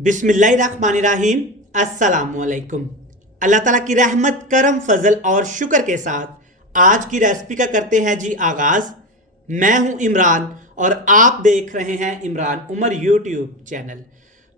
बिस्मिल्लाहिर्रहमानिर्रहीम। अस्सलामुअलैकुम। अल्लाह ताला की रहमत, करम, फजल और शुक्र के साथ आज की रेसिपी का करते हैं जी आगाज़। मैं हूं इमरान और आप देख रहे हैं इमरान उमर यूट्यूब चैनल।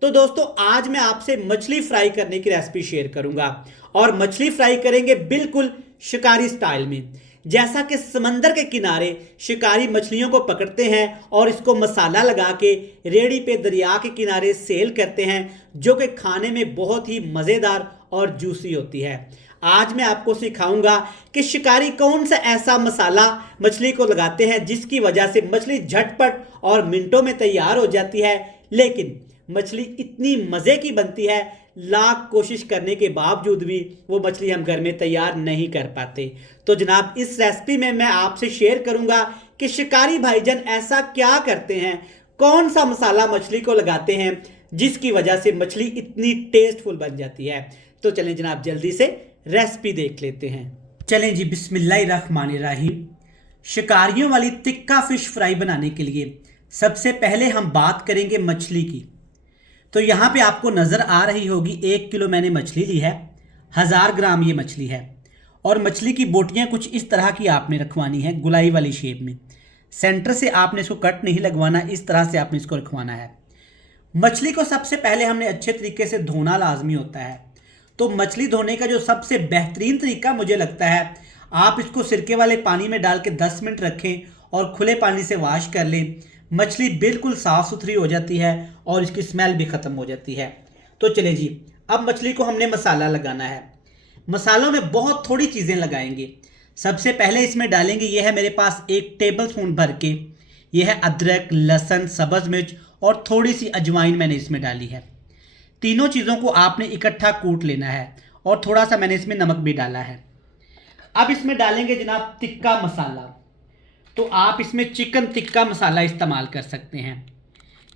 तो दोस्तों, आज मैं आपसे मछली फ्राई करने की रेसिपी शेयर करूंगा और मछली फ्राई करेंगे बिल्कुल शिकारी स्टाइल में। जैसा कि समंदर के किनारे शिकारी मछलियों को पकड़ते हैं और इसको मसाला लगा के रेड़ी पे दरिया के किनारे सेल करते हैं, जो कि खाने में बहुत ही मज़ेदार और जूसी होती है। आज मैं आपको सिखाऊंगा कि शिकारी कौन सा ऐसा मसाला मछली को लगाते हैं जिसकी वजह से मछली झटपट और मिनटों में तैयार हो जाती है, लेकिन मछली इतनी मज़े की बनती है, लाख कोशिश करने के बावजूद भी वो मछली हम घर में तैयार नहीं कर पाते। तो जनाब, इस रेसिपी में मैं आपसे शेयर करूंगा कि शिकारी भाईजान ऐसा क्या करते हैं, कौन सा मसाला मछली को लगाते हैं जिसकी वजह से मछली इतनी टेस्टफुल बन जाती है। तो चलें जनाब, जल्दी से रेसिपी देख लेते हैं। चलें जी, बिस्मिल्लाहिर्रहमानिर्रहीम। शिकारियों वाली तिक्का फिश फ्राई बनाने के लिए सबसे पहले हम बात करेंगे मछली की। तो यहाँ पे आपको नज़र आ रही होगी 1 किलो मैंने मछली ली है, 1000 ग्राम ये मछली है। और मछली की बोटियाँ कुछ इस तरह की आपने रखवानी है, गुलाई वाली शेप में। सेंटर से आपने इसको कट नहीं लगवाना, इस तरह से आपने इसको रखवाना है। मछली को सबसे पहले हमने अच्छे तरीके से धोना लाजमी होता है। तो मछली धोने का जो सबसे बेहतरीन तरीका मुझे लगता है, आप इसको सिरके वाले पानी में डाल के 10 मिनट रखें और खुले पानी से वॉश कर लें। मछली बिल्कुल साफ़ सुथरी हो जाती है और इसकी स्मेल भी ख़त्म हो जाती है। तो चलें जी, अब मछली को हमने मसाला लगाना है। मसालों में बहुत थोड़ी चीज़ें लगाएंगे। सबसे पहले इसमें डालेंगे, ये है मेरे पास 1 टेबल स्पून भर के, ये है अदरक, लहसुन, सब्ज़ मिर्च और थोड़ी सी अजवाइन मैंने इसमें डाली है। तीनों चीज़ों को आपने इकट्ठा कूट लेना है और थोड़ा सा मैंने इसमें नमक भी डाला है। अब इसमें डालेंगे जनाब तिक्का मसाला। तो आप इसमें चिकन तिक्का मसाला इस्तेमाल कर सकते हैं,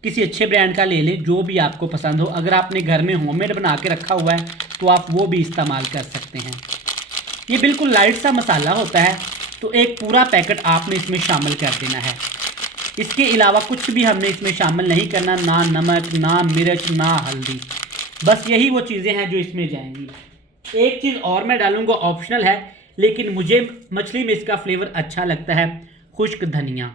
किसी अच्छे ब्रांड का ले लें जो भी आपको पसंद हो। अगर आपने घर में होममेड बना के रखा हुआ है तो आप वो भी इस्तेमाल कर सकते हैं। ये बिल्कुल लाइट सा मसाला होता है, तो एक पूरा पैकेट आपने इसमें शामिल कर देना है। इसके अलावा कुछ भी हमने इसमें शामिल नहीं करना, ना नमक, ना मिर्च, ना हल्दी। बस यही वो चीज़ें हैं जो इसमें जाएंगी। एक चीज़ और मैं डालूँगा, ऑप्शनल है, लेकिन मुझे मछली में इसका फ्लेवर अच्छा लगता है, खुश्क धनिया।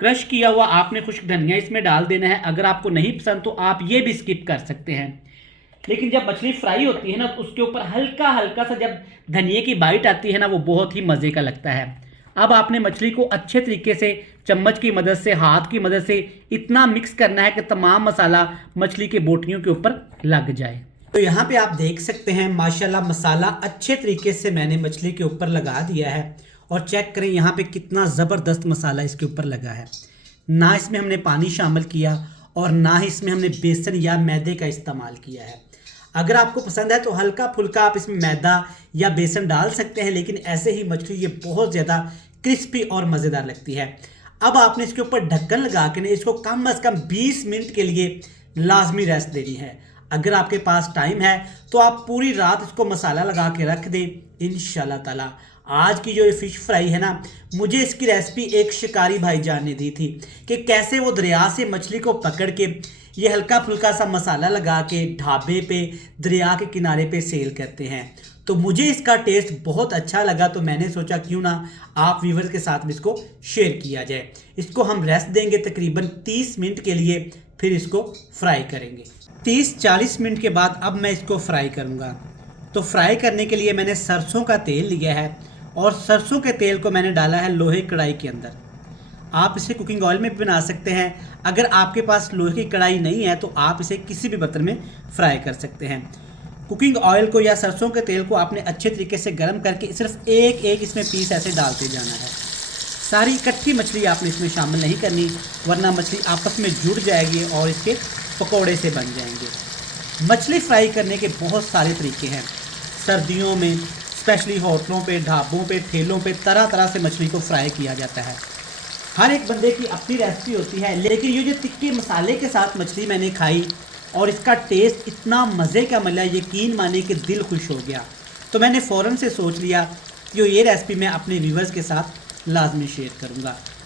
क्रश किया हुआ आपने खुश्क धनिया इसमें डाल देना है। अगर आपको नहीं पसंद तो आप ये भी स्किप कर सकते हैं, लेकिन जब मछली फ्राई होती है ना, तो उसके ऊपर हल्का हल्का सा जब धनिया की बाइट आती है ना, वो बहुत ही मज़े का लगता है। अब आपने मछली को अच्छे तरीके से चम्मच की मदद से, हाथ की मदद से इतना मिक्स करना है कि तमाम मसाला मछली के बोटियों के ऊपर लग जाए। तो यहाँ पे आप देख सकते हैं माशाल्लाह मसाला अच्छे तरीके से मैंने मछली के ऊपर लगा दिया है। और चेक करें यहाँ पे कितना ज़बरदस्त मसाला इसके ऊपर लगा है। ना इसमें हमने पानी शामिल किया और ना ही इसमें हमने बेसन या मैदे का इस्तेमाल किया है। अगर आपको पसंद है तो हल्का फुल्का आप इसमें मैदा या बेसन डाल सकते हैं, लेकिन ऐसे ही मछली ये बहुत ज़्यादा क्रिस्पी और मज़ेदार लगती है। अब आपने इसके ऊपर ढक्कन लगा के इसको कम अज़ कम 20 मिनट के लिए लाजमी रेस्ट देनी है। अगर आपके पास टाइम है तो आप पूरी रात इसको मसाला लगा के रख दें। इंशाल्लाह ताला आज की जो ये फ़िश फ्राई है ना, मुझे इसकी रेसिपी एक शिकारी भाईजान ने दी थी कि कैसे वो दरिया से मछली को पकड़ के ये हल्का फुल्का सा मसाला लगा के ढाबे पे, दरिया के किनारे पे सेल करते हैं। तो मुझे इसका टेस्ट बहुत अच्छा लगा, तो मैंने सोचा क्यों ना आप व्यूवर्स के साथ भी इसको शेयर किया जाए। इसको हम रेस्ट देंगे तकरीबन 30 मिनट के लिए, फिर इसको फ्राई करेंगे। 30-40 मिनट के बाद अब मैं इसको फ्राई करूँगा। तो फ्राई करने के लिए मैंने सरसों का तेल लिया है और सरसों के तेल को मैंने डाला है लोहे कढ़ाई के अंदर। आप इसे कुकिंग ऑयल में भी बना सकते हैं। अगर आपके पास लोहे की कढ़ाई नहीं है तो आप इसे किसी भी बर्तन में फ्राई कर सकते हैं। कुकिंग ऑयल को या सरसों के तेल को आपने अच्छे तरीके से गर्म करके सिर्फ एक एक इसमें पीस ऐसे डालते जाना है। सारी इकट्ठी मछली आपने इसमें शामिल नहीं करनी, वरना मछली आपस में जुड़ जाएगी और इसके पकौड़े से बन जाएंगे। मछली फ्राई करने के बहुत सारे तरीके हैं। सर्दियों में स्पेशली होटलों पे, ढाबों पे, ठेलों पे तरह तरह से मछली को फ्राई किया जाता है। हर एक बंदे की अपनी रेसिपी होती है, लेकिन ये जो तिक्के मसाले के साथ मछली मैंने खाई और इसका टेस्ट इतना मज़े का मिला, यकीन माने कि दिल खुश हो गया। तो मैंने फ़ौरन से सोच लिया कि ये रेसिपी मैं अपने व्यूवर्स के साथ लाजमी शेयर करूँगा।